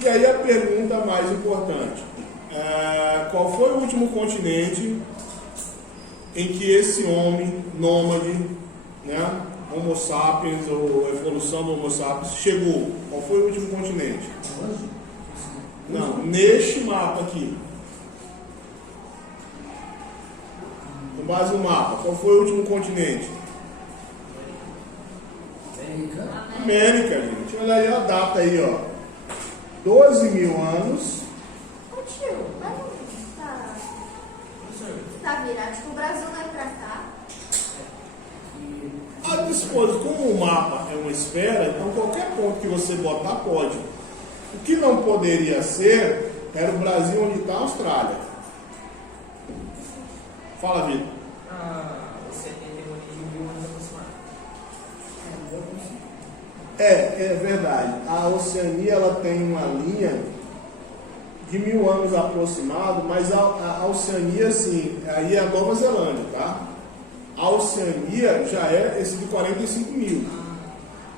E aí a pergunta mais importante, qual foi o último continente em que esse homem nômade, né, Homo sapiens, ou a evolução do Homo sapiens, chegou? Qual foi o último continente? Não, neste mapa aqui. Com base no mapa, qual foi o último continente? América, gente. Olha aí a data aí, ó. 12 mil anos. Ô tio, tá virado, tipo, o Brasil não é pra cá. A disposição, como o mapa é uma esfera, então qualquer ponto que você botar pode. O que não poderia ser era o Brasil onde está a Austrália. Fala, Vitor. Você tem origem 1000 anos aproximados. É verdade. A Oceania ela tem uma linha de 1000 anos aproximado, mas a Oceania, sim, aí é a Nova Zelândia, tá? A Oceania já é esse de 45 mil.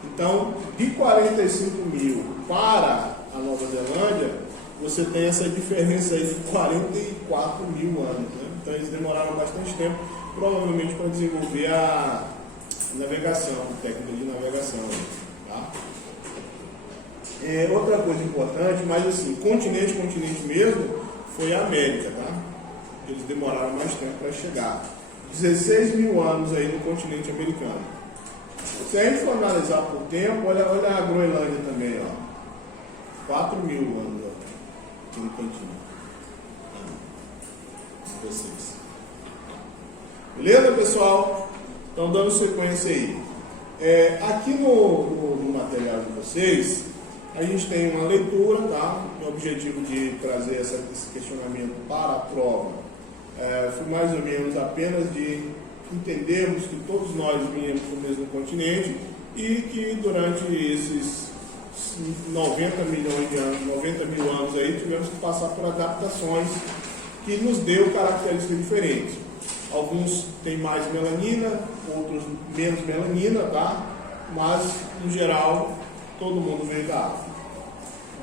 Então, de 45 mil para a Nova Zelândia, você tem essa diferença aí de 44 mil anos, né? Então, eles demoraram bastante tempo, provavelmente, para desenvolver a navegação, a técnica de navegação. Tá? Outra coisa importante, mas assim, continente mesmo, foi a América, tá? Eles demoraram mais tempo para chegar. 16 mil anos aí no continente americano. Se a gente for analisar por tempo, olha a Groenlândia também, ó. 4 mil anos, ó, aqui no cantinho. Vocês. Beleza, pessoal? Então, dando sequência aí. Aqui no material de vocês, a gente tem uma leitura, tá? O objetivo de trazer esse questionamento para a prova foi mais ou menos apenas de entendermos que todos nós vínhamos do mesmo continente e que durante esses 90 milhões de anos, 90 mil anos aí, tivemos que passar por adaptações que nos deu características diferentes. Alguns têm mais melanina, outros menos melanina, tá? Mas, no geral, todo mundo veio da África.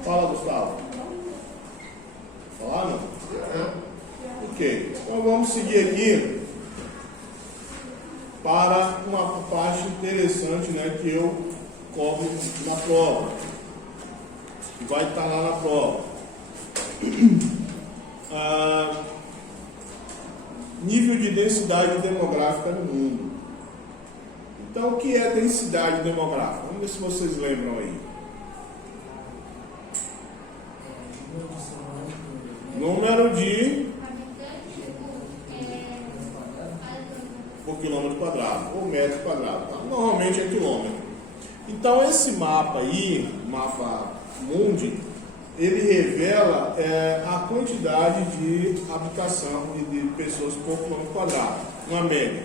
Fala, Gustavo. Falar, não? Ok. Então, vamos seguir aqui para uma parte interessante, né, que eu cobro na prova. Que vai estar lá na prova. Nível de densidade demográfica no mundo. Então, o que é densidade demográfica? Vamos ver se vocês lembram aí. Número de por quilômetro quadrado, ou metro quadrado. Tá? Normalmente é quilômetro. Então, esse mapa aí, mapa mundi, ele revela a quantidade de habitação e de pessoas por quilômetro quadrado, uma média.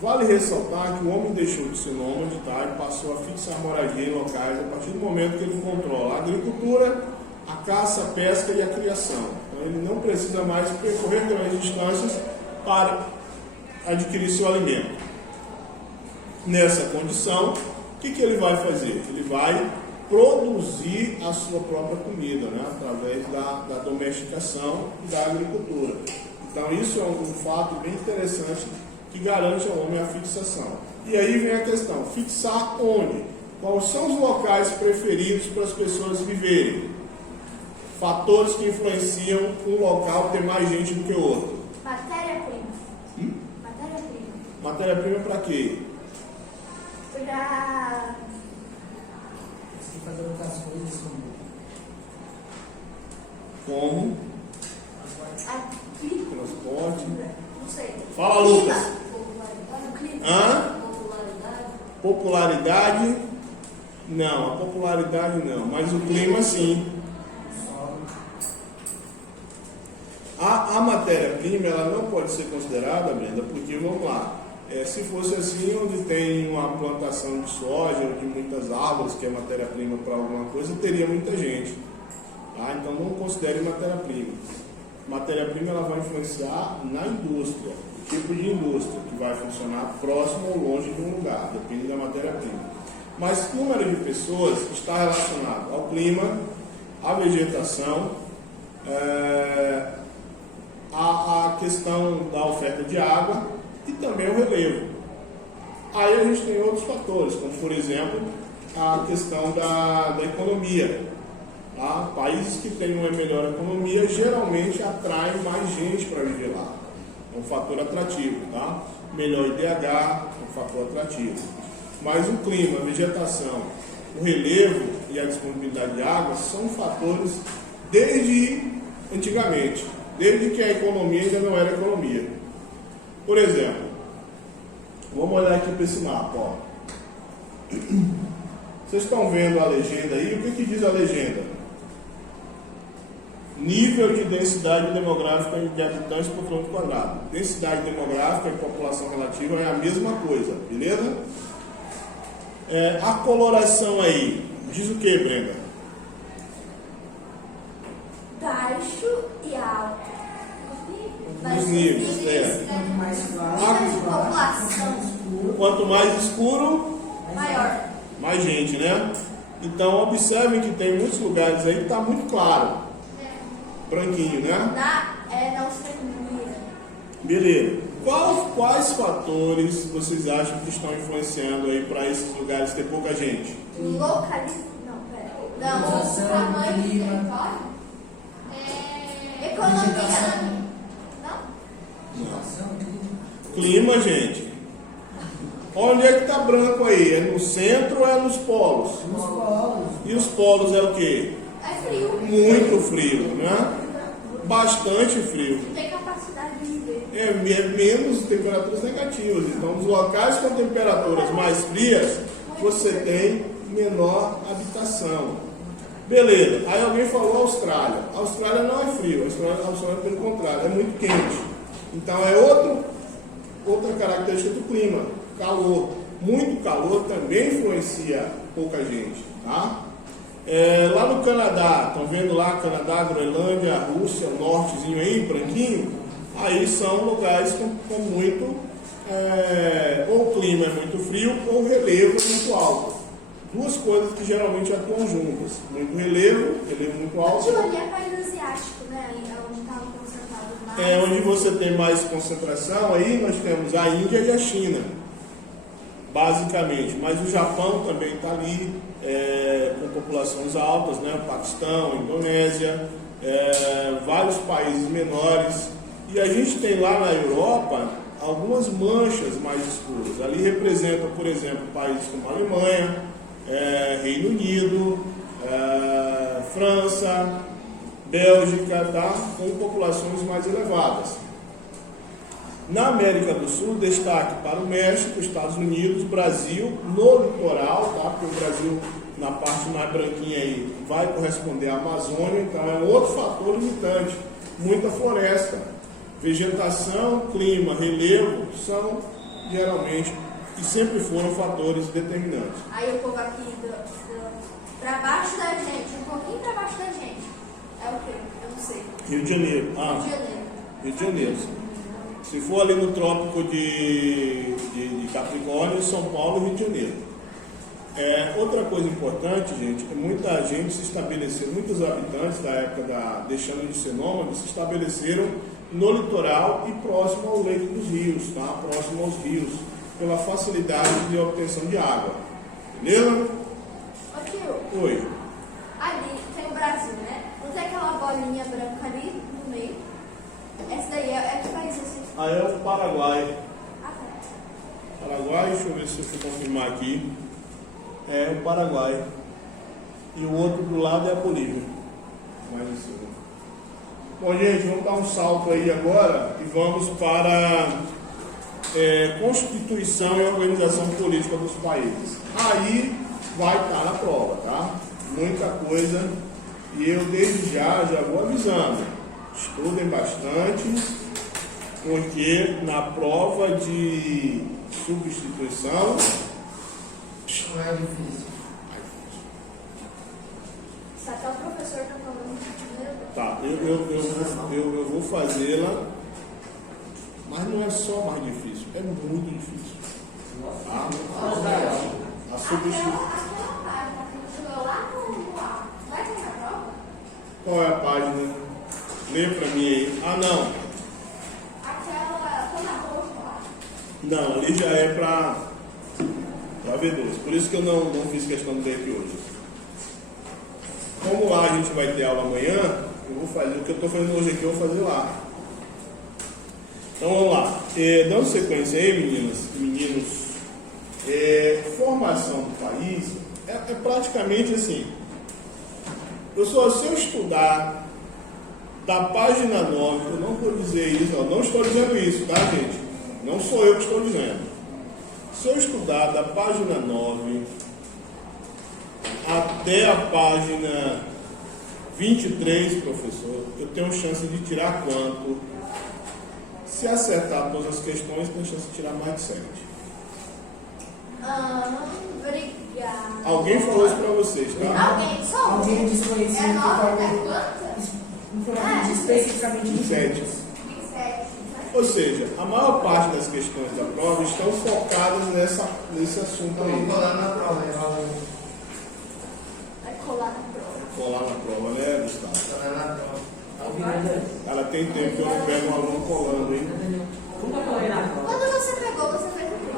Vale ressaltar que o homem deixou de ser nômade, tá? E passou a fixar moradia em locais a partir do momento que ele controla a agricultura, a caça, a pesca e a criação. Então, ele não precisa mais percorrer grandes distâncias para adquirir seu alimento. Nessa condição, o que ele vai fazer? Ele vai produzir a sua própria comida, né? Através da domesticação e da agricultura. Então, isso é um fato bem interessante que garante ao homem a fixação. E aí vem a questão, fixar onde? Quais são os locais preferidos para as pessoas viverem? Fatores que influenciam um local ter mais gente do que o outro. Matéria-prima. Matéria-prima. Matéria-prima para quê? Para Fazer outras coisas Como? aqui. Transporte. Não sei. Fala, Lucas. Clima. Popularidade? Não, a popularidade não, mas o clima sim. A matéria-prima ela não pode ser considerada, Brenda, porque vamos lá. Se fosse assim, onde tem uma plantação de soja ou de muitas árvores, que é matéria-prima para alguma coisa, teria muita gente. Tá? Então não considere matéria-prima. Matéria-prima ela vai influenciar na indústria, o tipo de indústria, que vai funcionar próximo ou longe de um lugar, depende da matéria-prima. Mas o número de pessoas está relacionado ao clima a vegetação, a questão da oferta de água e também o relevo. Aí a gente tem outros fatores, como por exemplo a questão da economia. Tá? Países que têm uma melhor economia geralmente atraem mais gente para viver lá. É um fator atrativo. Tá? Melhor IDH é um fator atrativo. Mas o clima, a vegetação, o relevo e a disponibilidade de água são fatores desde antigamente, desde que a economia ainda não era economia. Por exemplo, vamos olhar aqui para esse mapa. Ó. Vocês estão vendo a legenda aí? O que diz a legenda? Nível de densidade demográfica de habitantes por quilômetro quadrado. Densidade demográfica e população relativa é a mesma coisa, beleza? A coloração aí, diz o que, Brenda? Baixo e alto. Os níveis, Nível Mais de claro, população Quanto mais escuro, maior. mais gente, né? Então, observem que tem muitos lugares aí que está muito claro. Branquinho, né? Na Oceania. Beleza. Quais fatores vocês acham que estão influenciando aí para esses lugares ter pouca gente? Localização. Não, pera. Não, o tamanho do território. Economia. Não? Clima, gente. Onde é que está branco aí? É no centro ou é nos polos? Nos polos. E os polos é o quê? É frio. Muito frio, né? Bastante frio. Tem capacidade de viver. É menos temperaturas negativas. Então, nos locais com temperaturas mais frias, você tem menor habitação. Beleza. Aí alguém falou Austrália. A Austrália não é frio. A Austrália, pelo contrário, é muito quente. Então, é outra característica do clima. Calor. Muito calor também influencia pouca gente. Tá? Lá no Canadá, estão vendo lá Canadá, Groenlândia, Rússia, o nortezinho aí, branquinho, aí são lugares com muito, ou o clima é muito frio, ou o relevo é muito alto. Duas coisas que geralmente atuam juntas, muito relevo muito alto. Aquilo ali é país asiático, né? Onde estava concentrado mais. Onde você tem mais concentração, aí nós temos a Índia e a China, basicamente, mas o Japão também está ali, com populações altas, né? Paquistão, Indonésia, vários países menores, e a gente tem lá na Europa algumas manchas mais escuras. Ali representam, por exemplo, países como a Alemanha, Reino Unido, França, Bélgica, tá? Com populações mais elevadas. Na América do Sul, destaque para o México, Estados Unidos, Brasil, no litoral, tá? Porque o Brasil, na parte mais branquinha aí, vai corresponder à Amazônia, então é um outro fator limitante. Muita floresta, vegetação, clima, relevo, são geralmente e sempre foram fatores determinantes. Aí o povo aqui para baixo da gente, um pouquinho para baixo da gente, é o quê? Eu não sei. Rio de Janeiro. Rio de Janeiro. Rio de Janeiro. Se for ali no trópico de Capricórnio, São Paulo, Rio de Janeiro. Outra coisa importante, gente, é muita gente se estabeleceu, muitos habitantes da época deixando de ser nômades, se estabeleceram no litoral e próximo ao leito dos rios, tá? Próximo aos rios, pela facilidade de obtenção de água. Beleza? Ô tio, Oi. ali tem o Brasil, né? Não tem aquela bolinha branca ali no meio? Essa daí é que país assim? Aí é o Paraguai. Ah, tá. Paraguai, deixa eu ver se eu vou confirmar aqui. É o Paraguai. E o outro do lado é a Bolívia. Mais em cima. Bom, gente, vamos dar um salto aí agora e vamos para Constituição e Organização Política dos países. Aí vai estar na prova, tá? Muita coisa. E eu desde já vou avisando. Estudem bastante, porque na prova de substituição Não é difícil. Só que o professor está falando de tá, eu vou fazê-la, mas não é só mais difícil, é muito difícil. Tá? A substituição. Aquela parte, chegou lá no alto. Vai ter essa prova? Qual é a página? Lê pra mim aí. Ah, não. Aquela cona roxa. Não, ali já é para V2. Por isso que eu não fiz questão de ler aqui hoje. Como lá a gente vai ter aula amanhã, eu vou fazer o que eu estou fazendo hoje aqui, eu vou fazer lá. Então vamos lá. Dando sequência aí, meninas e meninos, formação do país é praticamente assim. Se eu estudar da página 9, eu não vou dizer isso, eu não estou dizendo isso, tá, gente? Não sou eu que estou dizendo. Se eu estudar da página 9 até a página 23, professor, eu tenho chance de tirar quanto? Se acertar todas as questões, tenho chance de tirar mais de 7. Obrigada. Alguém falou isso para vocês, tá? Alguém? Só um. Alguém desconhecido É que 9 falou até quanto? especificamente de 7. 27. Ou seja, a maior parte das questões da prova estão focadas nesse assunto Vamos aí. colar na prova, Valendo. Vai colar na prova. Colar na prova, né, Gustavo? Colar na prova. Cara, tem tempo que eu não pego um aluno colando, hein? Quando você pegou, você fez o quê?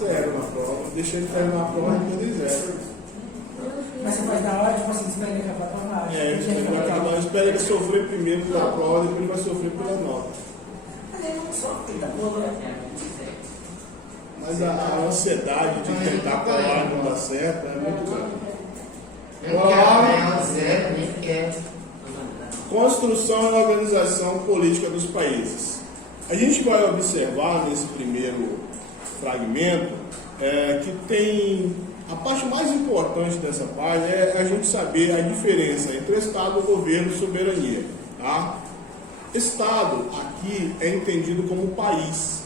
Zero na prova. Deixei ele terminar a prova e perdi 0. Mas você faz na hora, tipo assim, espera ele acabar a prova. Ele vai acabar, espera ele sofrer primeiro pela prova, depois ele vai sofrer pela nota. Mas a ansiedade de tentar colar e não dar certo é muito grande. Eu não quero ganhar zero, nem quero. Construção e organização política dos países. A gente vai observar nesse primeiro fragmento que tem a parte mais importante dessa página é a gente saber a diferença entre Estado, governo e soberania. Tá? Estado aqui é entendido como país,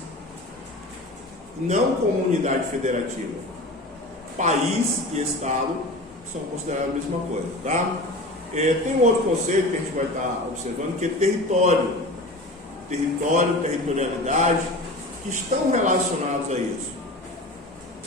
não como unidade federativa. País e Estado são considerados a mesma coisa. Tá? Tem um outro conceito que a gente vai estar observando, que é território. Território, territorialidade, que estão relacionados a isso.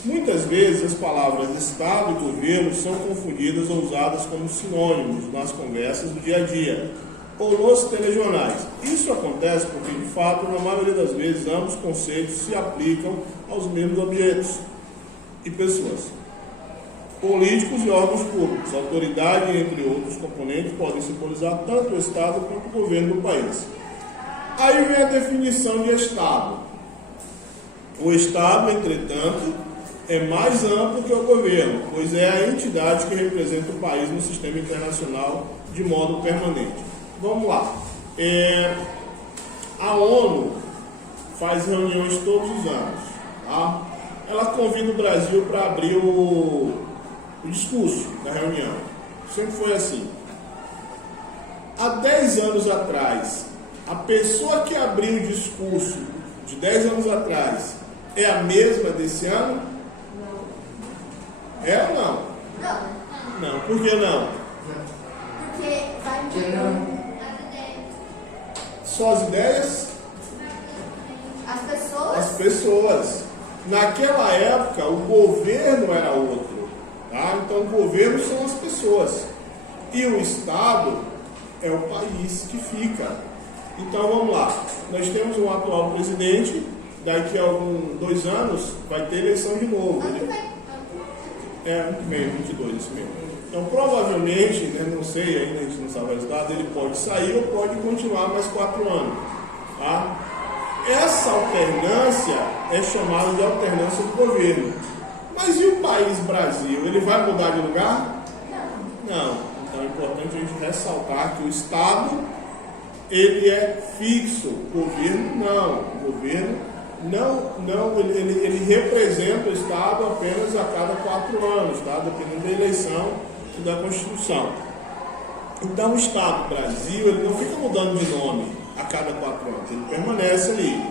Muitas vezes as palavras Estado e governo são confundidas ou usadas como sinônimos nas conversas do dia a dia ou nos telejornais. Isso acontece porque, de fato, na maioria das vezes, ambos conceitos se aplicam aos mesmos objetos e pessoas. Políticos e órgãos públicos, autoridade, entre outros componentes, podem simbolizar tanto o Estado quanto o governo do país. Aí vem a definição de Estado. O Estado, entretanto, é mais amplo que o governo, pois é a entidade que representa o país no sistema internacional de modo permanente. Vamos lá. A ONU faz reuniões todos os anos. Tá? Ela convida o Brasil para abrir o discurso da reunião. Sempre foi assim. Há 10 anos atrás, a pessoa que abriu o discurso de 10 anos atrás é a mesma desse ano? Não. É ou não? Não. Não. Por que não? Porque vai mudando. Só as ideias? As pessoas. As pessoas. Naquela época, o governo era outro. Tá? Então, o governo são as pessoas. E o Estado é o país que fica. Então, vamos lá. Nós temos um atual presidente. Daqui a 2 anos, vai ter eleição de novo. Ano que vem. Ano que vem, 22, isso mesmo. Então, provavelmente, né, não sei, ainda a gente não sabe o resultado, ele pode sair ou pode continuar mais 4 anos. Tá? Essa alternância é chamada de alternância de governo. Mas e o país Brasil? Ele vai mudar de lugar? Não. Então, é importante a gente ressaltar que o Estado, ele é fixo. O governo, não. O governo, não, ele representa o Estado apenas a cada 4 anos, tá? Dependendo da eleição e da Constituição. Então, o Estado Brasil, ele não fica mudando de nome a cada 4 anos, ele permanece ali.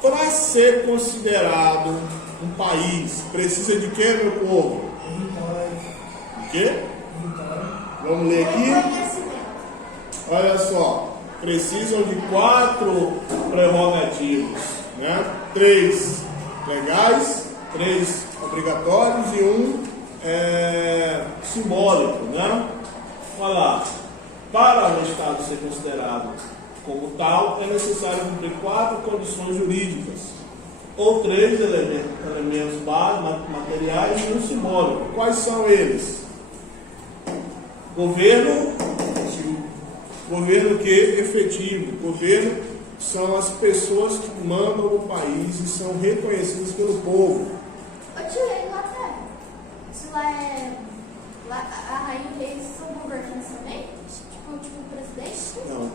Para ser considerado um país, precisa de quê, meu povo? De quê? Vamos ler aqui? Reconhecimento. Olha só, precisam de 4 prerrogativos, né? 3 legais, 3 obrigatórios e 1 simbólico, né? Olha lá. Para o Estado ser considerado como tal, é necessário cumprir 4 condições jurídicas, ou 3 elementos básicos, materiais e um simbólico. Quais são eles? Governo que efetivo. Governo são as pessoas que mandam o país e são reconhecidas pelo povo. Eu tirei Inglaterra. Isso lá é. Lá, a rainha e o rei são governantes também? Tipo presidente? Não,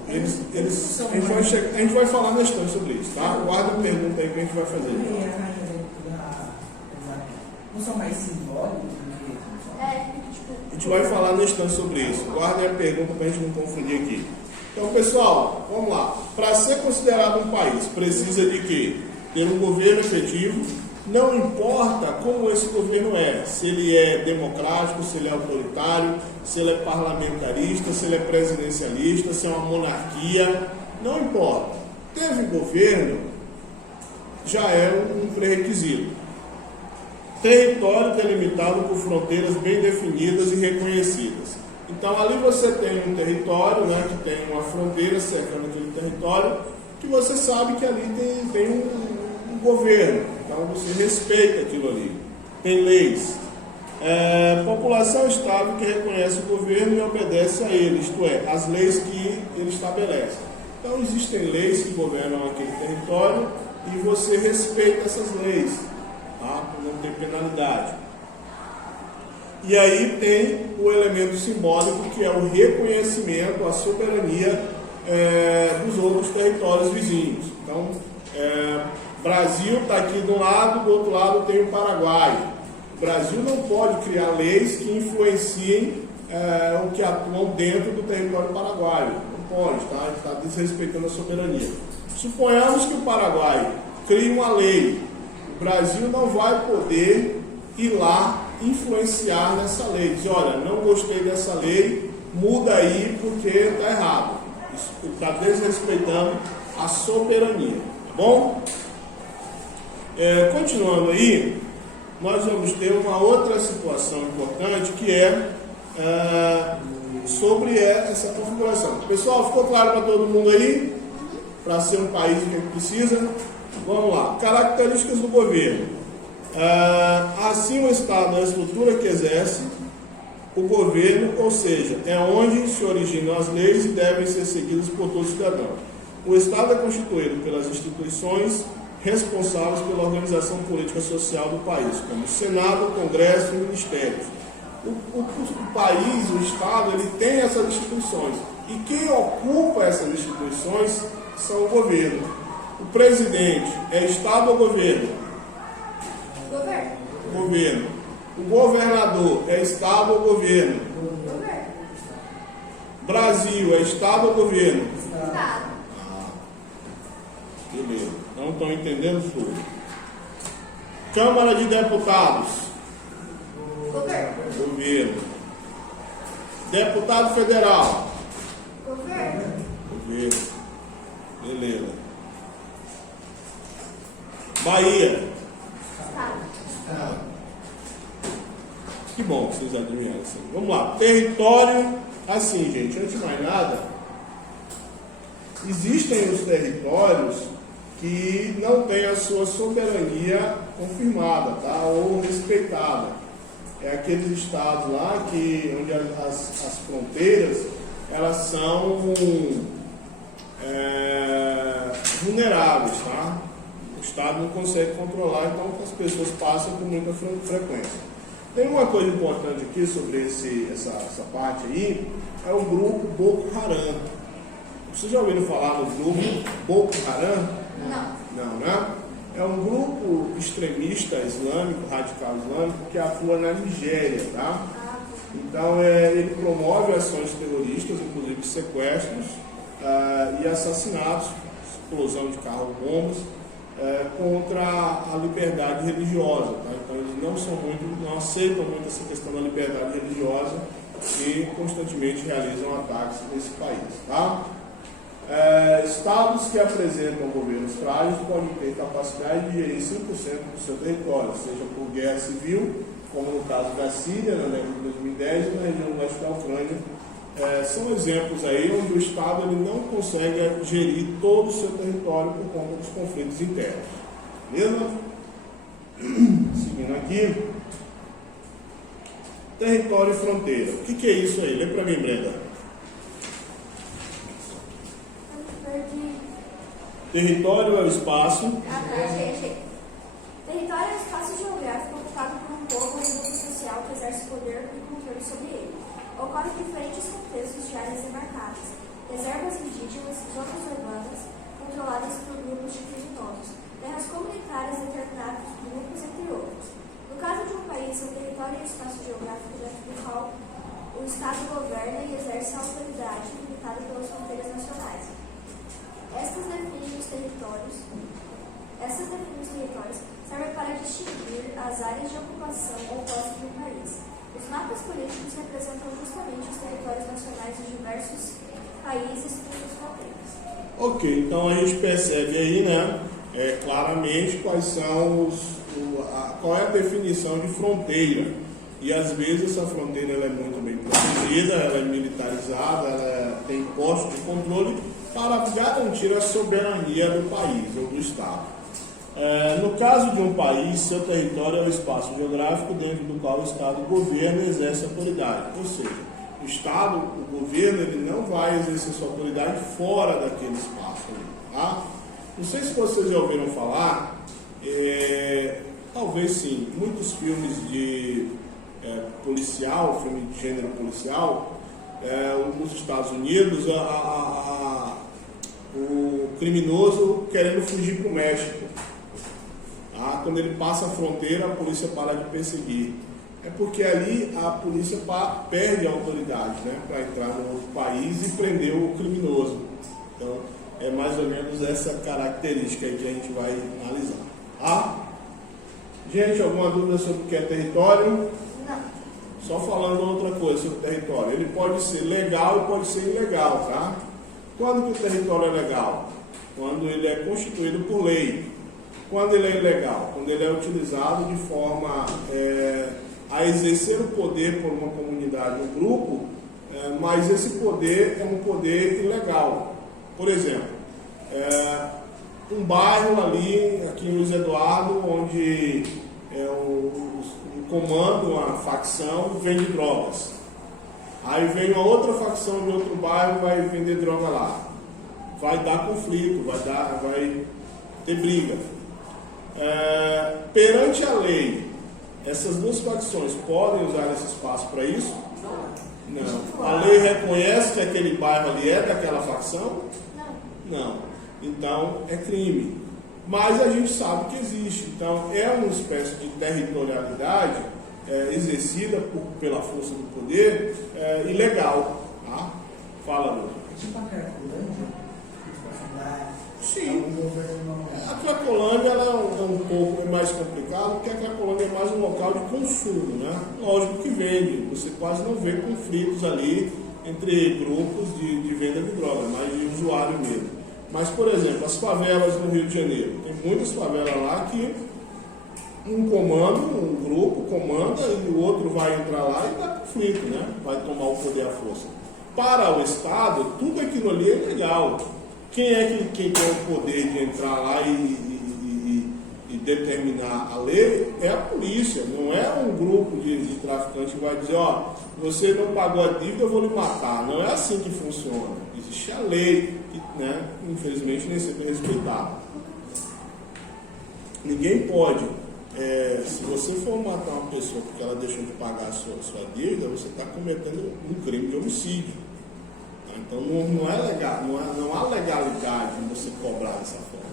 a gente vai falar na história sobre isso, tá? Guarda a pergunta aí que a gente vai fazer. Não são mais simbólicos? A gente vai falar na instante sobre isso. Guardem a pergunta para a gente não confundir aqui. Então, pessoal, vamos lá. Para ser considerado um país, precisa de quê? Ter um governo efetivo. Não importa como esse governo é. Se ele é democrático, se ele é autoritário, se ele é parlamentarista, se ele é presidencialista, se é uma monarquia. Não importa. Teve governo, já é um pré-requisito. Território delimitado por fronteiras bem definidas e reconhecidas. Então, ali você tem um território, né, que tem uma fronteira cercando aquele território, que você sabe que ali tem um governo. Então, você respeita aquilo ali. Tem leis. População estável que reconhece o governo e obedece a ele, isto é, as leis que ele estabelece. Então, existem leis que governam aquele território e você respeita essas leis. Tá? Não tem penalidade. E aí tem o elemento simbólico, que é o reconhecimento, a soberania dos outros territórios vizinhos. Então, Brasil está aqui de um lado, do outro lado tem o Paraguai. O Brasil não pode criar leis que influenciem o que atuam dentro do território paraguaio. Não pode, tá? Está desrespeitando a soberania. Suponhamos que o Paraguai crie uma lei. O Brasil não vai poder ir lá influenciar nessa lei. Dizer, olha, não gostei dessa lei, muda aí porque está errado. Isso está desrespeitando a soberania. Tá bom? Continuando aí, nós vamos ter uma outra situação importante que é sobre essa configuração. Pessoal, ficou claro para todo mundo aí? Para ser um país que a gente precisa? Vamos lá. Características do governo. Assim, o Estado é a estrutura que exerce o governo, ou seja, é onde se originam as leis e devem ser seguidas por todos os cidadãos. O Estado é constituído pelas instituições responsáveis pela organização política social do país, como Senado, Congresso e Ministérios. O país, o Estado, ele tem essas instituições. E quem ocupa essas instituições são o governo. O presidente é Estado ou governo? Governo. Governo. O governador é Estado ou governo? Governo. Brasil é Estado ou governo? Estado. Beleza. Não estão entendendo tudo. Câmara de Deputados. Governo. Governo. Deputado Federal. Governo. Governo. Beleza. Bahia. Estado. Que bom que vocês adivinharam assim. Vamos lá. Território. Assim, gente, antes de mais nada, existem os territórios que não têm a sua soberania confirmada, tá? Ou respeitada. É aqueles estados lá onde as fronteiras elas são vulneráveis, tá? O Estado não consegue controlar, então as pessoas passam com muita frequência. Tem uma coisa importante aqui sobre essa parte aí, é o grupo Boko Haram. Vocês já ouviram falar do grupo Boko Haram? Não, né? É um grupo extremista islâmico, radical islâmico, que atua na Nigéria, tá? Então, ele promove ações terroristas, inclusive sequestros e assassinatos, explosão de carro-bombas, contra a liberdade religiosa, tá? Então, eles não aceitam muito essa questão da liberdade religiosa e constantemente realizam ataques nesse país, tá? Estados que apresentam governos frágeis podem ter capacidade de gerir 5% do seu território, seja por guerra civil, como no caso da Síria, na década de 2010, e na região do leste da Ucrânia, são exemplos aí onde o Estado ele não consegue gerir todo o seu território por conta dos conflitos internos. Beleza? Seguindo aqui. Território e fronteira. O que é isso aí? Lê para mim, Brenda. Território é o espaço. Achei. Território é o espaço geográfico ocupado por um povo ou um grupo social que exerce poder e controle sobre ele. Ocorre em diferentes contextos de áreas demarcadas, reservas indígenas, zonas urbanas, controladas por grupos de criminosos, terras comunitárias determinadas por grupos, entre outros. No caso de um país, seu território é o espaço geográfico dentro do qual o Estado governa e exerce a autoridade limitada pelas fronteiras nacionais. Essas definem os territórios servem para distinguir as áreas de ocupação ou posse de um país. Os mapas políticos representam justamente os territórios nacionais de diversos países com suas fronteiras. Ok, então a gente percebe aí, né, claramente quais são qual é a definição de fronteira. E às vezes essa fronteira ela é muito bem protegida, ela é militarizada, ela tem postos de controle para garantir a soberania do país ou do Estado. No caso de um país, seu território é o espaço geográfico dentro do qual o Estado governa e exerce autoridade. Ou seja, o Estado, o governo, ele não vai exercer sua autoridade fora daquele espaço. Tá? Não sei se vocês já ouviram falar, talvez sim, muitos filmes de policial, filme de gênero policial, nos Estados Unidos, o criminoso querendo fugir para o México. Quando ele passa a fronteira, a polícia para de perseguir. É porque ali a polícia perde a autoridade, né, para entrar no outro país e prender o criminoso. Então, é mais ou menos essa característica aí que a gente vai analisar. Gente, alguma dúvida sobre o que é território? Não. Só falando outra coisa sobre o território. Ele pode ser legal e pode ser ilegal, tá? Quando que o território é legal? Quando ele é constituído por lei. Quando ele é ilegal? Quando ele é utilizado de forma a exercer o poder por uma comunidade, um grupo, mas esse poder é um poder ilegal. Por exemplo, um bairro ali, aqui em Luiz Eduardo, onde o comando, uma facção, vende drogas. Aí vem uma outra facção de outro bairro e vai vender droga lá. Vai dar conflito, vai ter briga. Perante a lei, essas duas facções podem usar esse espaço para isso? Não. A lei reconhece que aquele bairro ali é daquela facção? Não. Então é crime. Mas a gente sabe que existe. Então é uma espécie de territorialidade exercida pela força do poder ilegal. Tá? Fala, Lúcio. É tipo a Cracolândia? Sim. A Cracolândia ela é um pouco mais complicado, porque a Cracolândia é mais um local de consumo, né? Lógico que vende, você quase não vê conflitos ali entre grupos de venda de droga, mais de usuário mesmo. Mas, por exemplo, as favelas no Rio de Janeiro, tem muitas favelas lá que um grupo comanda e o outro vai entrar lá e dá conflito, né? Vai tomar o poder à força. Para o Estado, tudo aquilo ali é legal. Quem é quem tem o poder de entrar lá e determinar a lei? É a polícia, não é um grupo de traficantes que vai dizer, você não pagou a dívida, eu vou lhe matar. Não é assim que funciona. Existe a lei, né? Infelizmente nem sempre é respeitada. Ninguém pode, se você for matar uma pessoa porque ela deixou de pagar a sua dívida, você está cometendo um crime de homicídio. Então não é legal, não há legalidade em você cobrar dessa forma.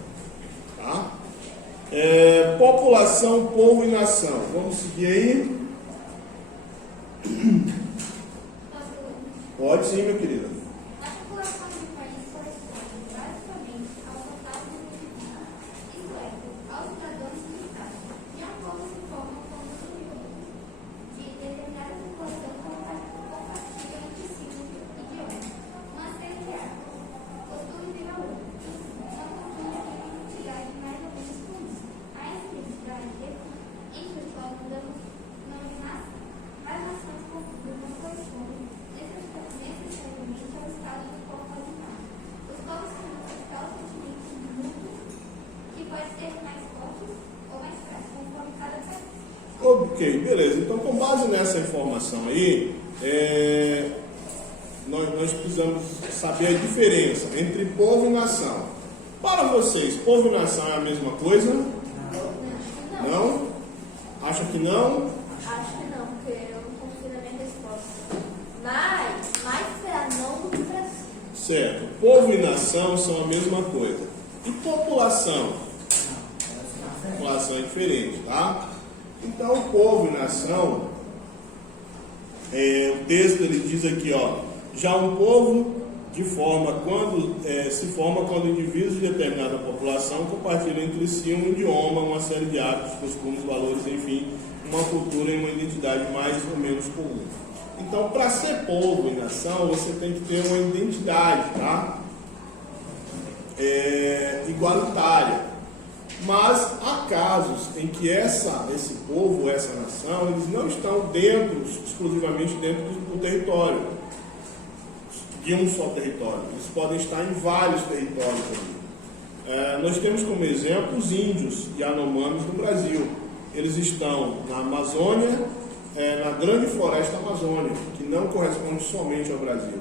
Tá? População, povo e nação. Vamos seguir aí? Pode sim, minha querida. A população do país corresponde basicamente ao total do município, isto é, aos cidadãos do Estado, e a como se formam como superiores de determinada população compartilha entre si idiomas, mas territoriais, costumes e valores. São culturas de identidade mais ou menos comum. A identidade entre os quais mudamos não de massa, mas nações confudas não correspondem necessariamente Ok, beleza. Então, com base nessa informação aí, nós precisamos saber a diferença entre povo e nação. Para vocês, povo e nação é a mesma coisa? Não? Acham que não? Acho que não, porque eu não confio na minha resposta. Mas, mais para não do que para sim. Certo. Povo e nação são a mesma coisa. E população? População é diferente, tá? Então, povo e nação, o texto ele diz aqui, ó, já um povo se forma quando indivíduos de determinada população compartilham entre si um idioma, uma série de hábitos, costumes, valores, enfim, uma cultura e uma identidade mais ou menos comum. Então, para ser povo e nação, você tem que ter uma identidade, tá? Igualitária. Mas há casos em que esse povo, essa nação, eles não estão exclusivamente dentro do território, de um só território. Eles podem estar em vários territórios ali. Nós temos como exemplo os índios Yanomamis no Brasil. Eles estão na Amazônia, na grande floresta amazônica, que não corresponde somente ao Brasil.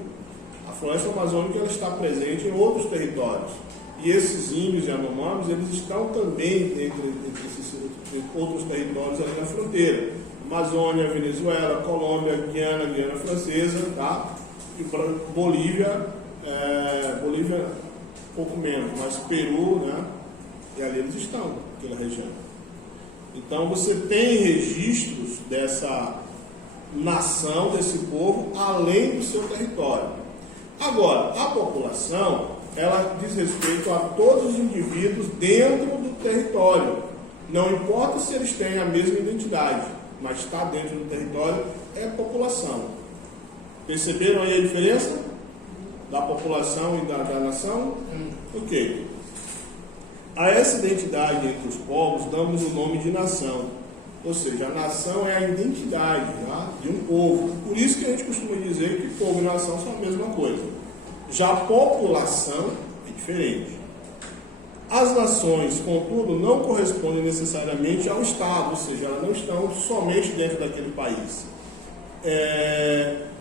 A floresta amazônica ela está presente em outros territórios. E esses índios Yanomamis, eles estão também entre esses outros territórios ali na fronteira. Amazônia, Venezuela, Colômbia, Guiana Francesa, tá? E Bolívia, pouco menos, mas Peru, né? E ali eles estão, naquela região. Então você tem registros dessa nação, desse povo, além do seu território. Agora, a população, ela diz respeito a todos os indivíduos dentro do território. Não importa se eles têm a mesma identidade, mas está dentro do território, é população. Perceberam aí a diferença da população e da nação? Ok. A essa identidade entre os povos damos o nome de nação. Ou seja, a nação é a identidade, tá, de um povo. Por isso que a gente costuma dizer que povo e nação são a mesma coisa. Já a população é diferente. As nações, contudo, não correspondem necessariamente ao Estado, ou seja, elas não estão somente dentro daquele país,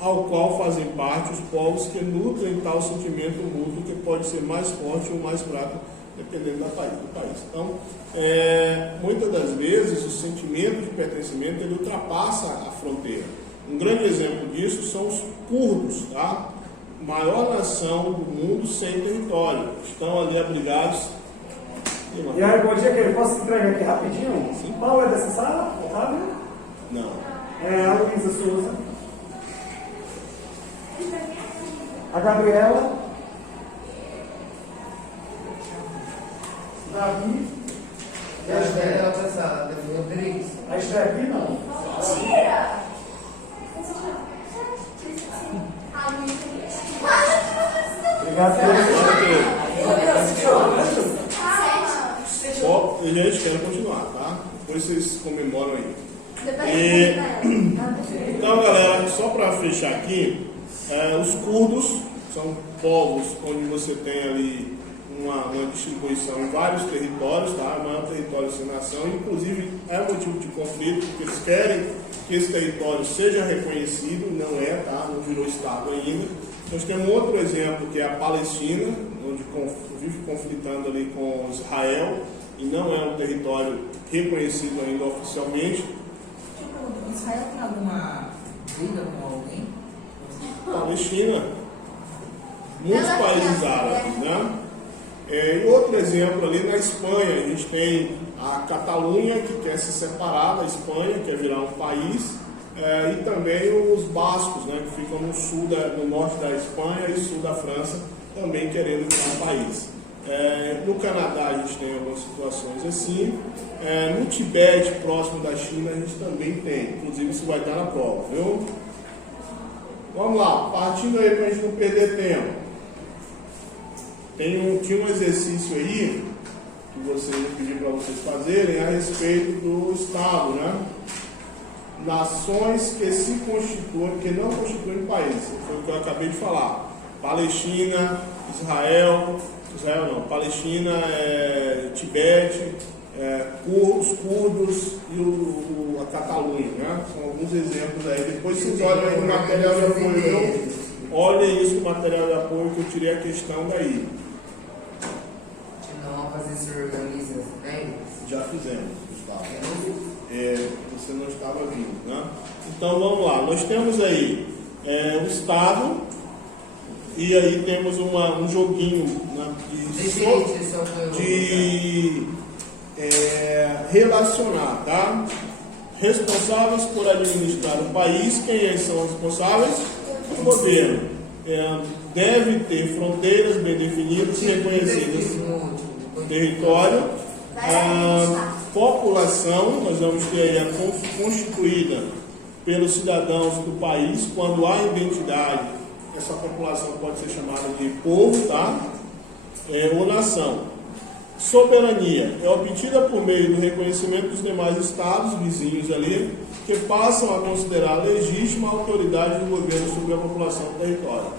ao qual fazem parte os povos que nutrem tal sentimento mútuo que pode ser mais forte ou mais fraco, dependendo do país. Então, muitas das vezes, o sentimento de pertencimento ele ultrapassa a fronteira. Um grande exemplo disso são os curdos, tá? Maior nação do mundo sem território. Estão ali abrigados. E aí, bom dia, querido. Posso entregar aqui rapidinho? Sim. Qual é dessa sala? Otávio? Não. A Luísa Souza. A Gabriela. Davi. E a Esther é outra sala, Davi Rodrigues. A Esther aqui não. Mentira! Obrigado Bom, gente, quero continuar, tá? Depois vocês comemoram aí. Então, galera, só para fechar aqui, os curdos são povos onde você tem ali uma distribuição em vários territórios, tá? O maior território sem nação, inclusive é motivo de conflito, porque eles querem que esse território seja reconhecido, não é, tá? Não virou Estado ainda. Nós temos outro exemplo que é a Palestina, onde vive conflitando ali com Israel, e não é um território reconhecido ainda oficialmente. Israel tem alguma briga com alguém? Palestina, muitos países árabes, né? E outro exemplo ali na Espanha, a gente tem a Catalunha, que quer se separar da Espanha, quer virar um país, e também os bascos, né, que ficam no norte da Espanha e sul da França, também querendo virar um país. No Canadá a gente tem algumas situações assim, no Tibete, próximo da China, a gente também tem, inclusive isso vai estar na prova, viu? Vamos lá, partindo aí para a gente não perder tempo. Tinha um exercício aí, que eu pedi para vocês fazerem, a respeito do Estado, né? Nações que se constituem, que não constituem país, foi o que eu acabei de falar. Palestina, Palestina, Tibete, os curdos e a Catalunha, né? São alguns exemplos aí. Depois vocês olham aí no material de apoio. Olhem isso no material de apoio que eu tirei a questão daí. Não fazer se organiza, né? Já fizemos, Gustavo. Você não estava vindo, né? Então vamos lá. Nós temos aí o Estado e aí temos um joguinho, né, de relacionar, tá? Responsáveis por administrar o país. Quem são os responsáveis? O governo. Deve ter fronteiras bem definidas e reconhecidas no território. População, nós vamos ter aí constituída pelos cidadãos do país. Quando há identidade, essa população pode ser chamada de povo, tá? Ou nação. Soberania é obtida por meio do reconhecimento dos demais estados vizinhos ali, que passam a considerar legítima a autoridade do governo sobre a população do território.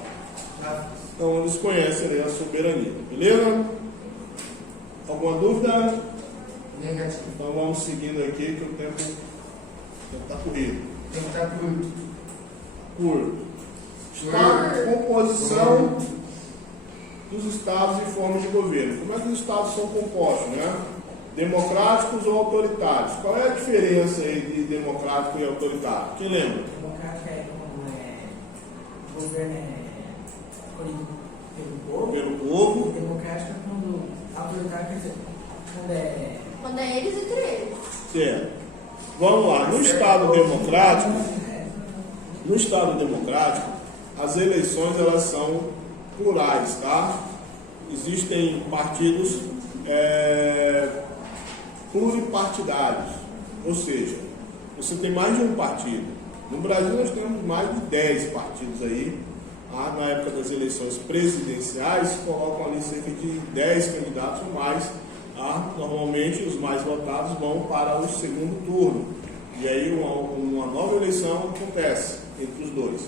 Então eles conhecem ali a soberania, beleza? Alguma dúvida? Negativo. Então vamos seguindo aqui que o tempo está corrido. Tem que estar curto. Curto. Estado, composição dos estados e formas de governo. Como é que os estados são compostos, né? Democráticos ou autoritários? Qual é a diferença aí de democrático e autoritário? Quem lembra? Democrático é quando o governo é escolhido pelo povo. Democrático é quando autoritário quer dizer Quando é eles entre eles. Certo. Vamos lá. No Estado democrático, as eleições elas são plurais, tá? Existem partidos pluripartidários, ou seja, você tem mais de um partido. No Brasil nós temos mais de 10 partidos aí. Na época das eleições presidenciais, colocam ali cerca de 10 candidatos ou mais. Normalmente os mais votados vão para o segundo turno. E aí uma nova eleição acontece entre os dois.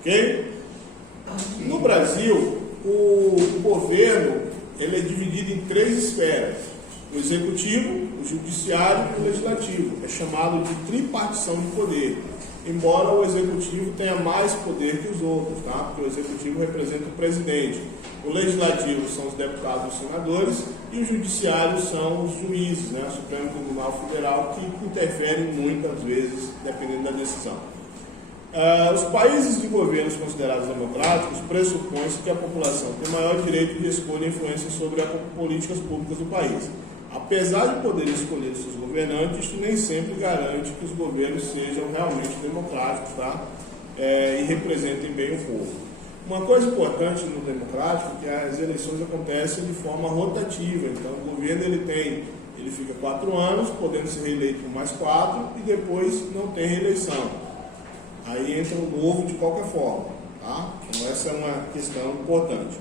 Ok? No Brasil, o governo ele é dividido em 3 esferas: o executivo, o judiciário e o legislativo. É chamado de tripartição de poder, embora o executivo tenha mais poder que os outros, tá? Porque o executivo representa o presidente, o legislativo são os deputados e os senadores, e o judiciário são os juízes, né? O Supremo Tribunal Federal, que interferem muitas vezes, dependendo da decisão. Os países de governos considerados democráticos pressupõem-se que a população tem maior direito de escolha e influência sobre as políticas públicas do país. Apesar de poderem escolher seus governantes, isso nem sempre garante que os governos sejam realmente democráticos, tá? E representem bem o povo. Uma coisa importante no democrático é que as eleições acontecem de forma rotativa. Então o governo ele fica 4 anos, podendo ser reeleito por mais 4 e depois não tem reeleição. Aí entra um novo de qualquer forma, tá? Então essa é uma questão importante.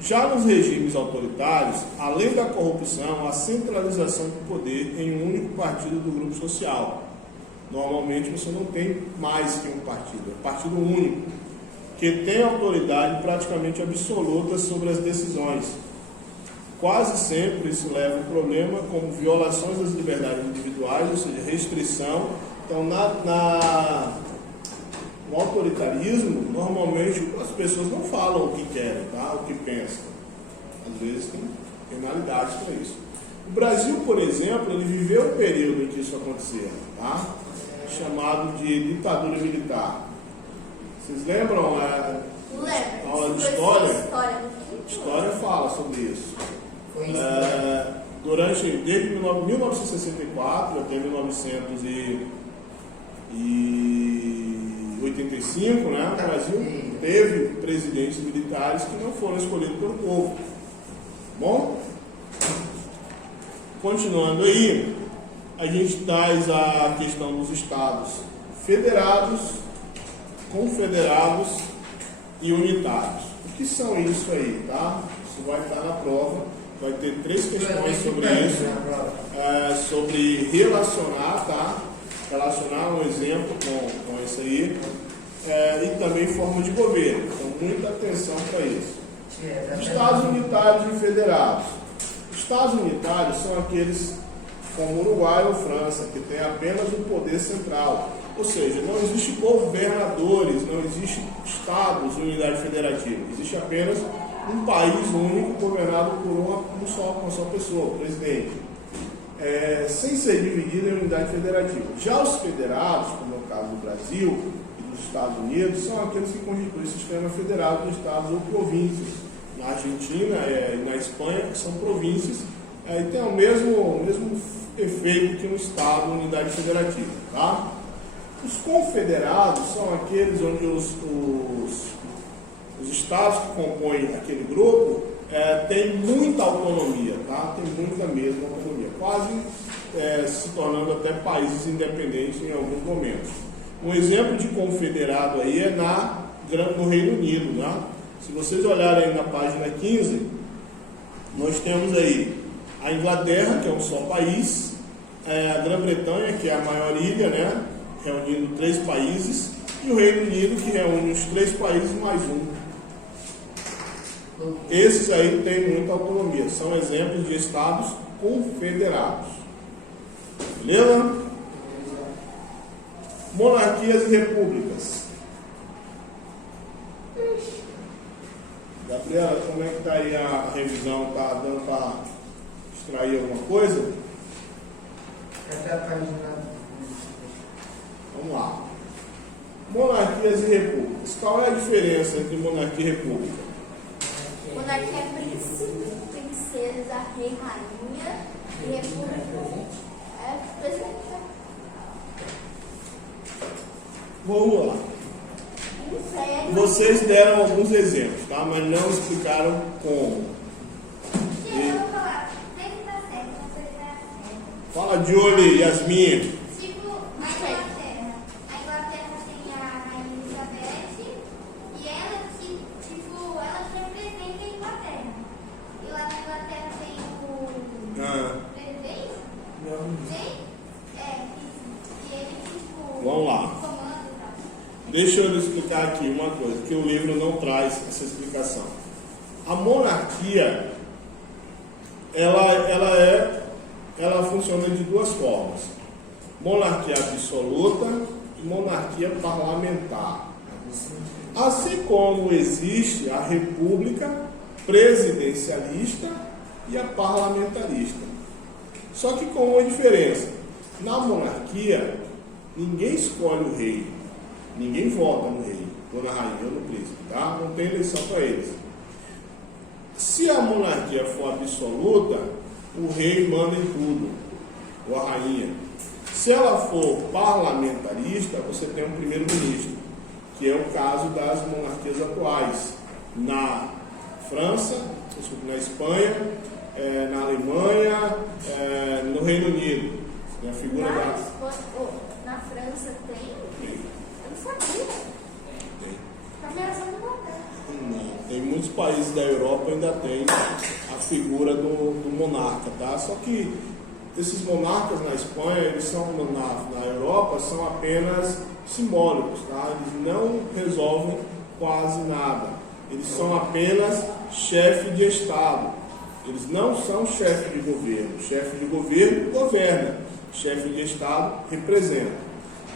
Já nos regimes autoritários, além da corrupção, a centralização do poder em um único partido do grupo social. Normalmente você não tem mais que um partido, é um partido único, que tem autoridade praticamente absoluta sobre as decisões. Quase sempre isso leva a um problema como violações das liberdades individuais, ou seja, restrição. Então, no autoritarismo, normalmente as pessoas não falam o que querem, tá? O que pensam. Às vezes tem penalidades para isso. O Brasil, por exemplo, ele viveu um período em que isso acontecia, tá? Chamado de ditadura militar. Vocês lembram a aula de história? História fala sobre isso. Desde 1964 até 1985, né, o Brasil teve presidentes militares que não foram escolhidos pelo povo. Bom? Continuando aí, a gente traz a questão dos estados federados, confederados e unitários. O que são isso aí, tá? Isso vai estar na prova, vai ter 3 questões sobre isso, sobre relacionar, tá? Relacionar um exemplo com isso aí, e também forma de governo. Então, muita atenção para isso. Estados unitários e federados. Estados unitários são aqueles como Uruguai ou França, que tem apenas um poder central. Ou seja, não existe governadores, não existe estados, unidade federativa. Existe apenas um país único governado por uma só pessoa, o presidente. Sem ser dividido em unidade federativa. Já os federados, como é o caso do Brasil e dos Estados Unidos, são aqueles que constituem o sistema federado de estados ou províncias. Na Argentina e na Espanha, que são províncias, e tem o mesmo efeito que um estado, unidade federativa. Tá? Os confederados são aqueles onde os estados que compõem aquele grupo têm muita autonomia, tá? Tem muita mesmo autonomia, quase se tornando até países independentes em alguns momentos. Um exemplo de confederado aí é no Reino Unido, né? Se vocês olharem aí na página 15, nós temos aí a Inglaterra, que é um só país, a Grã-Bretanha, que é a maior ilha, né? Reunindo 3 países, e o Reino Unido, que reúne os 3 países mais um. Esses aí têm muita autonomia, são exemplos de estados confederados. Beleza? Monarquias e repúblicas. Gabriela, como é que está aí a revisão? Está dando para extrair alguma coisa? Até a página. Vamos lá. Monarquias e repúblicas. Qual é a diferença entre monarquia e república? Monarquia é príncipe, princesa, rei, rainha. E república é presidente. Vamos lá. Inferno. Vocês deram alguns exemplos, tá? Mas não explicaram como. Eu vou falar, tem que dar certo, não sei se vai dar certo. Fala, Julie, Yasmin. Tipo, a Inglaterra. A Inglaterra tem a Rainha Elizabeth e ela, tipo, ela representa a Inglaterra. E lá na Inglaterra tem o presidente? Não. Tem? Isso. E ele, tipo, Vamos lá. comanda e tal. Deixa eu lhe explicar aqui uma coisa, que o livro não traz essa explicação. A monarquia, ela funciona de 2 formas. Monarquia absoluta e monarquia parlamentar. Assim como existe a república presidencialista e a parlamentarista. Só que com uma diferença. Na monarquia, ninguém escolhe o rei. Ninguém vota no rei, ou na rainha, ou no príncipe, tá? Não tem eleição para eles. Se a monarquia for absoluta, o rei manda em tudo, ou a rainha. Se ela for parlamentarista, você tem um primeiro-ministro, que é o caso das monarquias atuais. Na França, na Espanha, na Alemanha, no Reino Unido. Tem a figura Na França tem? Eu não sabia. Ameaçando a Inglaterra. Não, tem muitos países da Europa ainda tem a figura do monarca, tá? Só que esses monarcas na Espanha, eles são na Europa, são apenas simbólicos, tá? Eles não resolvem quase nada. Eles são apenas chefe de Estado. Eles não são chefe de governo. Chefe de governo governa. Chefe de Estado representa.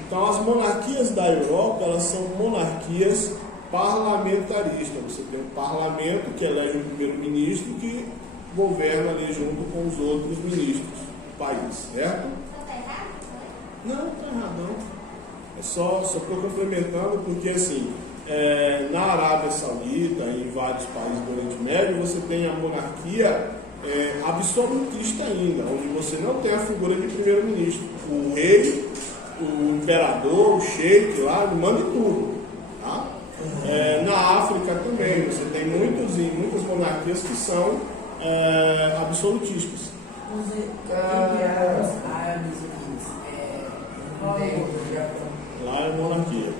Então, as monarquias da Europa, elas são monarquias parlamentaristas. Você tem um parlamento que elege o primeiro-ministro que governa ali junto com os outros ministros do país, certo? Então tá errado? Não, está errado não. É só estou complementando porque assim, na Arábia Saudita e em vários países do Oriente Médio, você tem a monarquia absolutista ainda, onde você não tem a figura de primeiro-ministro. O rei, o imperador, o sheik lá, ele manda em tudo. Tá? Na África também, você tem muitas monarquias que são absolutistas. Os Emirados Árabes Unidos. Lá é monarquia.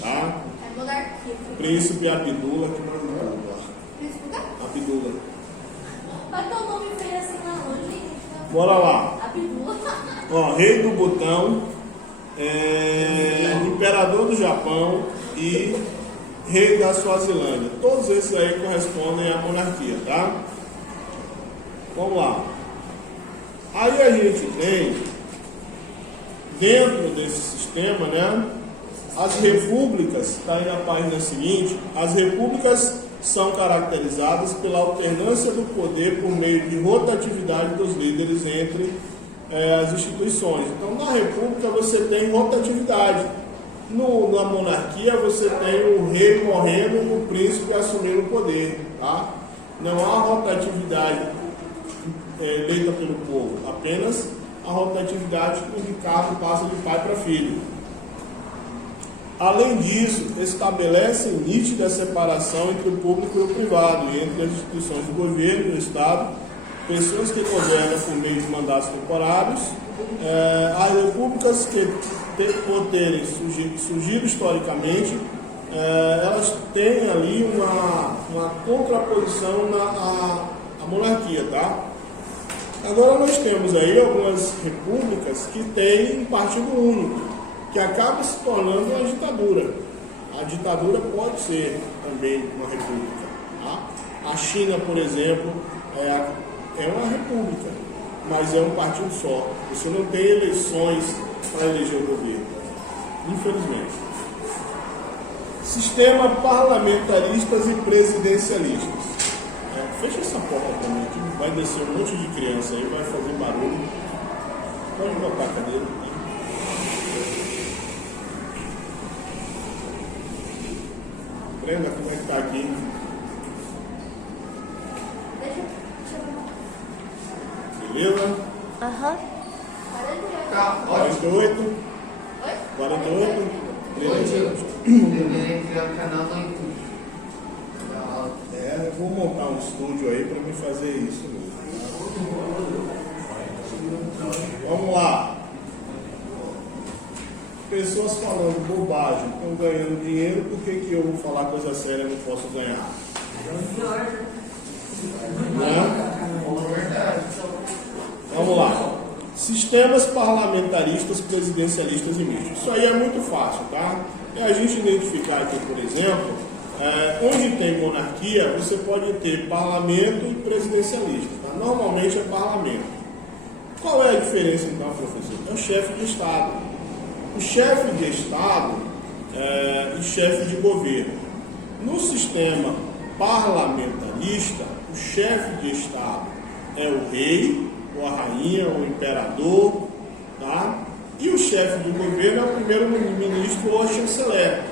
Tá? É monarquia. Príncipe Abdullah que manda em tudo lá. Príncipe da? Abdullah. Vai ter um nome feio assim lá longe. Bora lá. Abdullah. Ó, rei do Butão, imperador do Japão e rei da Suazilândia. Todos esses aí correspondem à monarquia, tá? Vamos lá. Aí a gente tem, dentro desse sistema, né, as repúblicas, está aí na página seguinte, as repúblicas são caracterizadas pela alternância do poder por meio de rotatividade dos líderes entre as instituições. Então, na república você tem rotatividade. Na monarquia você tem o rei morrendo e o príncipe assumindo o poder. Tá? Não há rotatividade eleita pelo povo, apenas a rotatividade que o cargo passa de pai para filho. Além disso, estabelece nítida separação entre o público e o privado, e entre as instituições do governo e do Estado, pessoas que governam por meio de mandatos temporários, as repúblicas que, por terem surgido historicamente, elas têm ali uma contraposição à monarquia, tá? Agora nós temos aí algumas repúblicas que têm um partido único, que acaba se tornando uma ditadura. A ditadura pode ser também uma república. Tá? A China, por exemplo, é uma república, mas é um partido só. Você não tem eleições para eleger o governo, infelizmente. Sistema parlamentaristas e presidencialistas. Fecha essa porta também aqui, vai descer um monte de criança aí, vai fazer barulho. Pode botar a cadeira aqui. Brenda, como é que tá aqui? Beleza? Aham. 48? 48? Hoje eu deveria criar um canal no YouTube. Eu vou montar um estúdio aí para me fazer isso mesmo. Vamos lá. Pessoas falando bobagem, estão ganhando dinheiro, por que eu vou falar coisa séria e não posso ganhar? Vamos lá. Sistemas parlamentaristas, presidencialistas e mistos. Isso aí é muito fácil, tá? É a gente identificar aqui, por exemplo, onde tem monarquia, você pode ter parlamento e presidencialista. Tá? Normalmente é parlamento. Qual é a diferença então, professor? É o chefe de Estado. O chefe de Estado e chefe de governo. No sistema parlamentarista, o chefe de Estado é o rei, ou a rainha, ou o imperador, tá? E o chefe de governo é o primeiro-ministro ou a chanceler.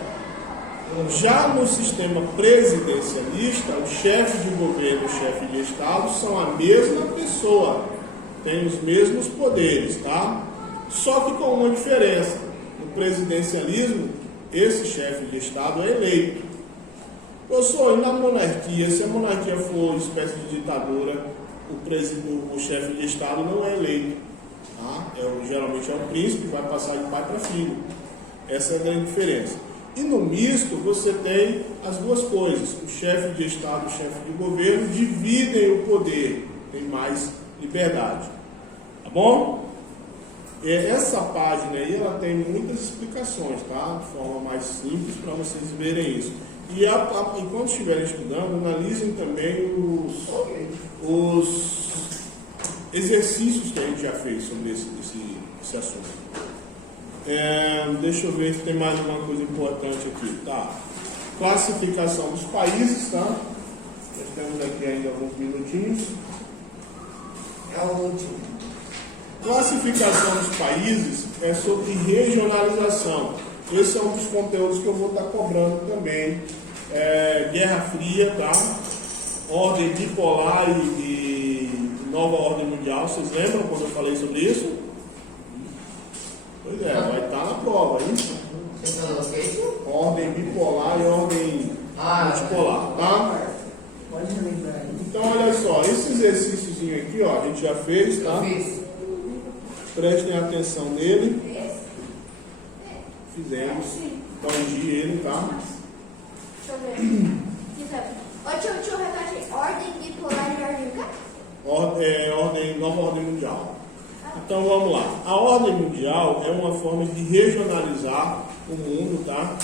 Já no sistema presidencialista, o chefe de governo e o chefe de Estado são a mesma pessoa, têm os mesmos poderes, tá? Só que com uma diferença. No presidencialismo, esse chefe de Estado é eleito. Professor, e na monarquia, se a monarquia for uma espécie de ditadura, o chefe de Estado não é eleito. Tá? Geralmente é o príncipe, vai passar de pai para filho. Essa é a grande diferença. E no misto, você tem as duas coisas. O chefe de Estado e o chefe de governo dividem o poder, tem mais liberdade. Tá bom? Essa página aí, ela tem muitas explicações, tá? De forma mais simples para vocês verem isso. E enquanto estiverem estudando, analisem também os exercícios que a gente já fez sobre esse assunto. Deixa eu ver se tem mais alguma coisa importante aqui. Tá. Classificação dos países, tá? Nós temos aqui ainda alguns minutinhos. É o último. Classificação dos países é sobre regionalização. Esse é um dos conteúdos que eu vou estar cobrando também. Guerra Fria, tá? Ordem bipolar e nova ordem mundial. Vocês lembram quando eu falei sobre isso? Pois é, vai estar na prova, hein? Ordem bipolar e ordem multipolar, tá? Pode relembrar aí. Então, olha só, esse exercíciozinho aqui, ó, a gente já fez, tá? Prestem atenção nele. Fizemos. Corrigi ele, tá? Deixa eu ver. Deixa eu repetir. Ordem bipolar e ordem o quê? Nova ordem mundial. Então vamos lá. A ordem mundial é uma forma de regionalizar o mundo, tá?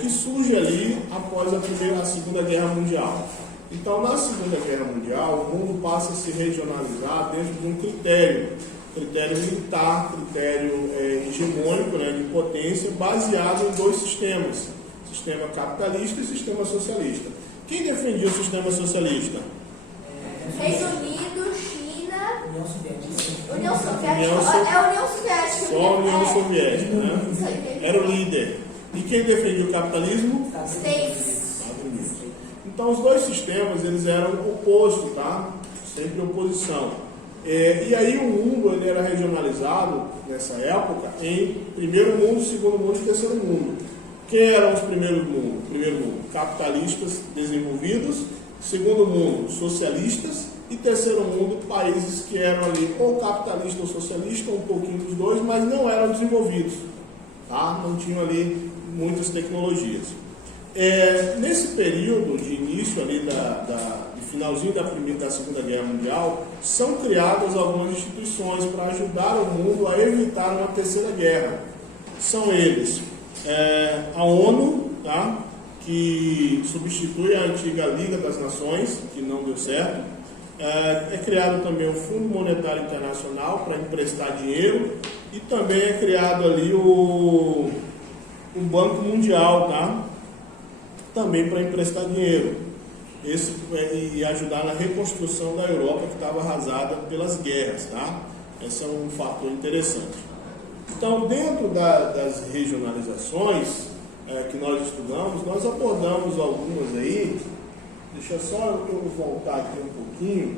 Que surge ali após a Segunda Guerra Mundial. Então, na Segunda Guerra Mundial, o mundo passa a se regionalizar dentro de um critério militar, critério hegemônico, né, de potência, baseado em dois sistemas, sistema capitalista e sistema socialista. Quem defendia o sistema socialista? Reino Unido, China, União Soviética. União Soviética. É a União Soviética. Só a União Soviética, né? Isso aí. Era o líder. E quem defendia o capitalismo? States. Estados Unidos. Então, os dois sistemas, eles eram opostos, tá? Sempre oposição. E aí o mundo ele era regionalizado, nessa época, em primeiro mundo, segundo mundo e terceiro mundo. Quem eram os primeiros mundos? Primeiro mundo, capitalistas desenvolvidos. Segundo mundo, socialistas. E terceiro mundo, países que eram ali ou capitalistas ou socialistas, um pouquinho dos dois, mas não eram desenvolvidos. Tá? Não tinham ali muitas tecnologias. Nesse período de início ali de finalzinho da Segunda Guerra Mundial, são criadas algumas instituições para ajudar o mundo a evitar uma terceira guerra. São eles a ONU, tá? Que substitui a antiga Liga das Nações, que não deu certo. É criado também o Fundo Monetário Internacional para emprestar dinheiro, e também é criado ali o Banco Mundial, tá? Também para emprestar dinheiro e ajudar na reconstrução da Europa, que estava arrasada pelas guerras, tá? Esse é um fator interessante. Então, dentro das regionalizações que nós estudamos, nós abordamos algumas aí. Deixa só eu voltar aqui um pouquinho.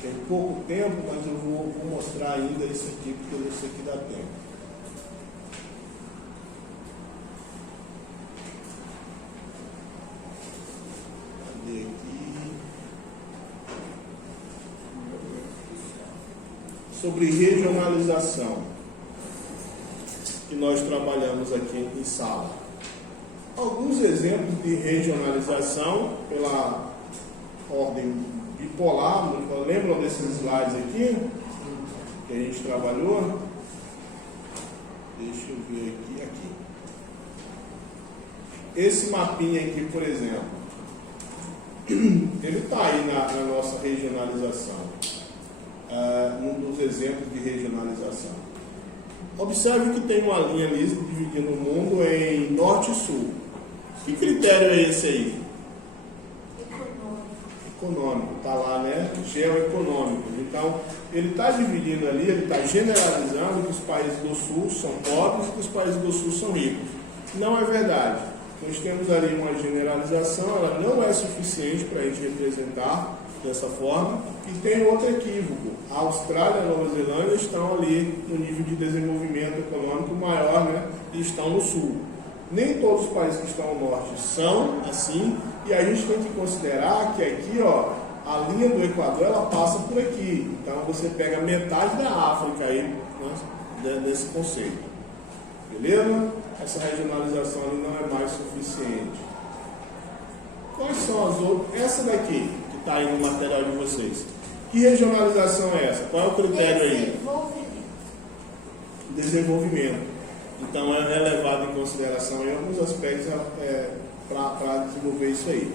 Tem pouco tempo, mas eu vou mostrar ainda esse aqui, porque esse aqui dá tempo. Cadê aqui? Sobre regionalização, que nós trabalhamos aqui em sala. Alguns exemplos de regionalização pela ordem bipolar. Lembram desses slides aqui que a gente trabalhou? Deixa eu ver aqui. Esse mapinha aqui, por exemplo, ele está aí na nossa regionalização, um dos exemplos de regionalização. Observe que tem uma linha ali dividindo o mundo em norte e sul. Que critério é esse aí? Econômico, está lá, né? Geoeconômico. Então, ele está dividindo ali, ele está generalizando que os países do sul são pobres e que os países do sul são ricos. Não é verdade. Nós temos ali uma generalização, ela não é suficiente para a gente representar dessa forma. E tem outro equívoco. A Austrália e a Nova Zelândia estão ali no nível de desenvolvimento econômico maior, né? E estão no sul. Nem todos os países que estão ao norte são assim, e a gente tem que considerar que aqui, ó, a linha do Equador, ela passa por aqui. Então, você pega metade da África aí, né, desse conceito. Beleza? Essa regionalização ali não é mais suficiente. Quais são as outras? Essa daqui, que está aí no material de vocês. Que regionalização é essa? Qual é o critério aí? Desenvolvimento. Então, é levado em consideração em alguns aspectos para desenvolver isso aí.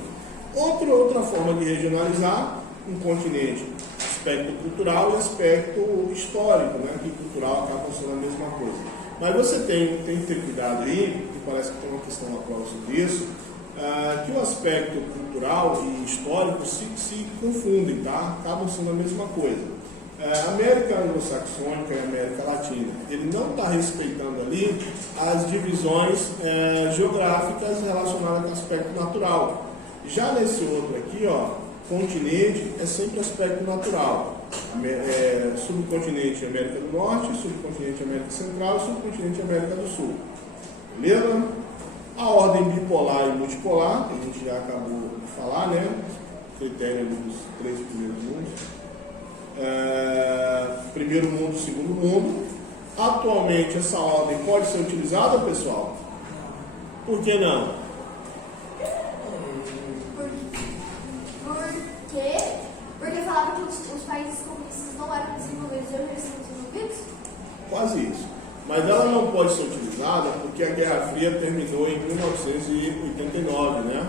Outra forma de regionalizar um continente, aspecto cultural e aspecto histórico, né? Que cultural acaba sendo a mesma coisa. Mas você tem que ter cuidado aí, que parece que tem uma questão na prova sobre isso, que o aspecto cultural e histórico se confundem, tá? Acabam sendo a mesma coisa. A América anglo-saxônica e a América latina, ele não está respeitando ali as divisões geográficas relacionadas ao aspecto natural. Já nesse outro aqui, ó, continente é sempre aspecto natural. Subcontinente América do Norte, subcontinente América Central e subcontinente América do Sul. Beleza? A ordem bipolar e multipolar, que a gente já acabou de falar, né? Critério dos 3 primeiros mundos. Primeiro mundo, segundo mundo. Atualmente essa ordem pode ser utilizada, pessoal? Por que não? Porque falava que os países comunistas não eram desenvolvidos e hoje eles são desenvolvidos? Quase isso. Mas ela não pode ser utilizada porque a Guerra Fria terminou em 1989, né?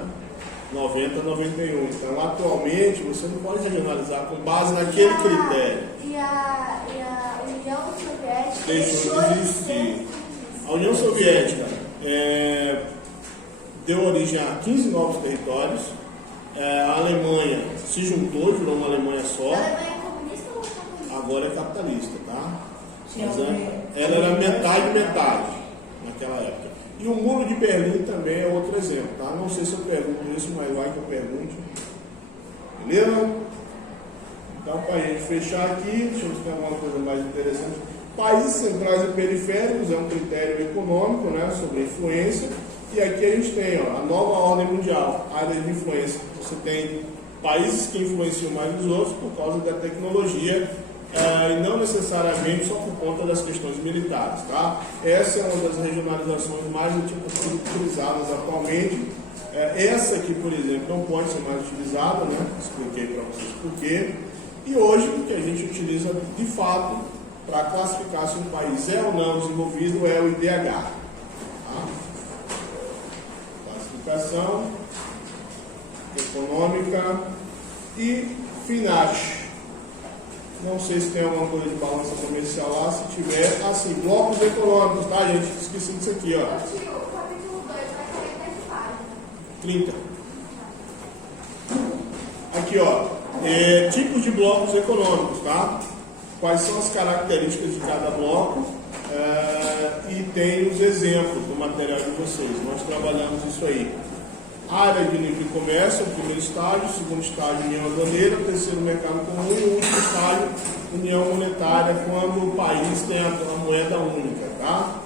90 a 91. Então, atualmente, você não pode regionalizar com base naquele critério. E a União Soviética Deixou de existir. A União Soviética deu origem a 15 novos territórios. A Alemanha se juntou, virou uma Alemanha só. A Alemanha é comunista ou comunista? Agora é capitalista, tá? Sim, Mas ela era metade naquela época. E o Muro de Berlim também é outro exemplo, tá? Não sei se eu pergunto isso, mas vai que eu pergunte. Beleza? Então, para a gente fechar aqui, deixa eu ver se tem alguma coisa mais interessante. Países centrais e periféricos é um critério econômico, né, sobre influência. E aqui a gente tem a nova ordem mundial, áreas de influência. Você tem países que influenciam mais os outros por causa da tecnologia e não necessariamente só por conta das questões militares. Tá? Essa é uma das regionalizações mais utilizadas atualmente. Essa aqui, por exemplo, não pode ser mais utilizada, né? Expliquei para vocês por quê. E hoje, o que a gente utiliza de fato para classificar se um país é ou não desenvolvido é o IDH. Tá? Classificação econômica e FINASH. Não sei se tem alguma coisa de balança comercial lá. Se tiver, assim, blocos econômicos, tá, gente? Esqueci disso aqui, ó. O capítulo 2 vai cair 10 páginas. 30. Aqui, ó. Tipos de blocos econômicos, tá? Quais são as características de cada bloco e tem os exemplos do material de vocês. Nós trabalhamos isso aí. Área de livre comércio, o primeiro estágio, o segundo estágio, união aduaneira, o terceiro, mercado comum e o último estágio, união monetária, quando o país tem a moeda única, tá?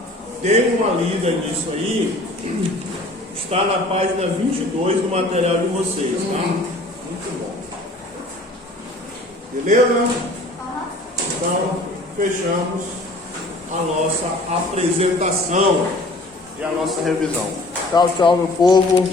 Dê uma lida nisso aí, está na página 22 do material de vocês, tá? Muito bom. Beleza? Então, fechamos a nossa apresentação e a nossa revisão. Tchau, tchau, meu povo.